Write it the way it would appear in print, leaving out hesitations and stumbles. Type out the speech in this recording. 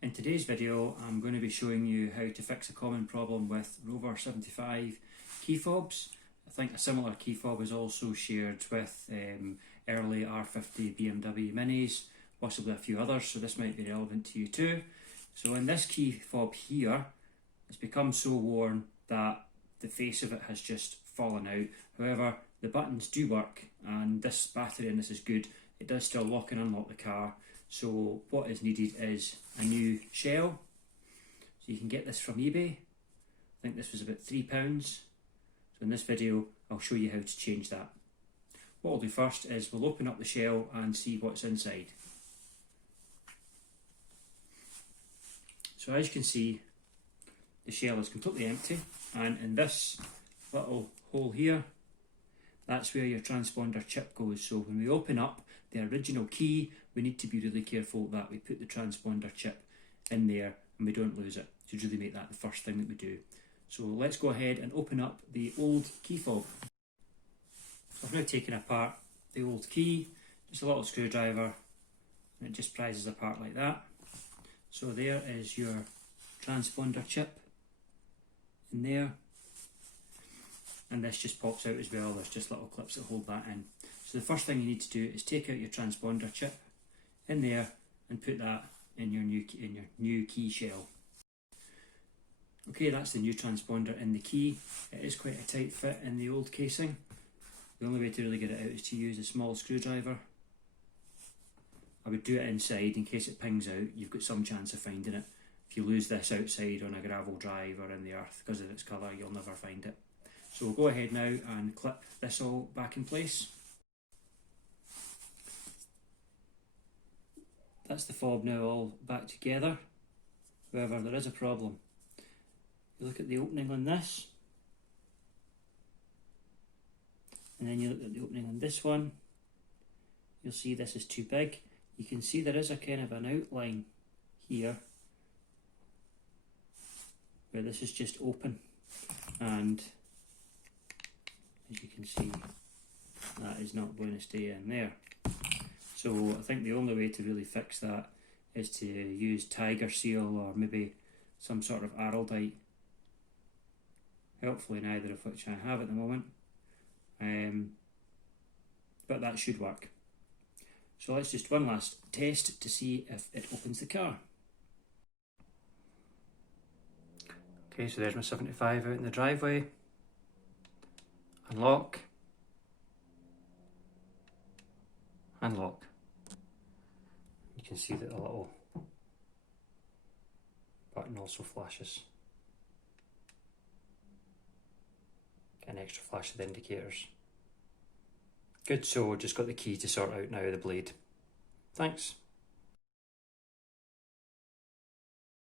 In today's video, I'm going to be showing you how to fix a common problem with Rover 75 key fobs. I think a similar key fob is also shared with early R50 BMW Minis, possibly a few others, so this might be relevant to you too. So in this key fob here, it's become so worn that the face of it has just fallen out. However, the buttons do work, and this battery in this is good. It does still lock and unlock the car. So what is needed is a new shell. So you can get this from eBay. I think this was about £3. So in this video, I'll show you how to change that. What I'll do first is we'll open up the shell and see what's inside. So as you can see, the shell is completely empty, and in this little hole here, that's where your transponder chip goes. So when we open up the original key, we need to be really careful that we put the transponder chip in there and we don't lose it. So really make that the first thing that we do. So let's go ahead and open up the old key fob. So I've now taken apart the old key, just a little screwdriver, and it just prizes apart like that. So there is your transponder chip in there. And this just pops out as well. There's just little clips that hold that in. So the first thing you need to do is take out your transponder chip in there and put that in your new key shell. Okay, that's the new transponder in the key. It is quite a tight fit in the old casing. The only way to really get it out is to use a small screwdriver. I would do it inside in case it pings out. You've got some chance of finding it. If you lose this outside on a gravel drive or in the earth because of its colour, you'll never find it. So we'll go ahead now and clip this all back in place. That's the fob now all back together. However, there is a problem. You look at the opening on this, and then you look at the opening on this one, you'll see this is too big. You can see there is a kind of an outline here where this is just open, and as you can see, that is not going to stay in there. So I think the only way to really fix that is to use Tiger Seal or maybe some sort of Araldite. Helpfully neither of which I have at the moment. But that should work. So let's just one last test to see if it opens the car. Okay, so there's my 75 out in the driveway. Unlock. Unlock. You can see that the little button also flashes. Get an extra flash of the indicators. Good, so just got the key to sort out now the blade. Thanks.